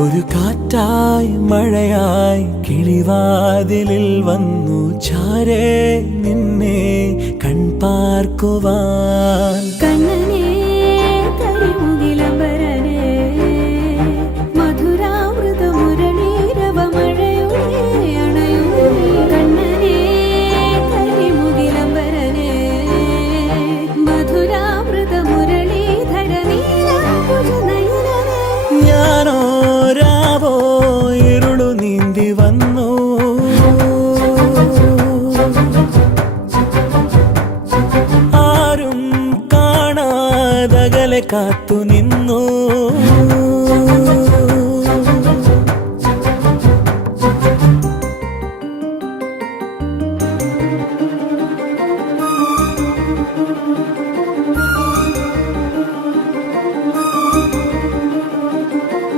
ഒരു കാറ്റായി മഴയായി കിളിവാതിലിൽ വന്നു ചാരേ നിന്നെ കൺപാർക്കുവാൻ. കണ്ണനേ കരിമുകിലംബരനേ മധുരാമൃത മുരളീരവ മഴയുടെ അണയുന്നേ. കണ്ണനേ കരിമുകിലംബരനേ മധുരാമൃത മുരളീധര നീലാംബുജനയനനേ. ഞാനോ രാവോ ഇരുളു നീന്തി വന്നു, ആരും കാണാതകലെ കാത്തു നിന്നു.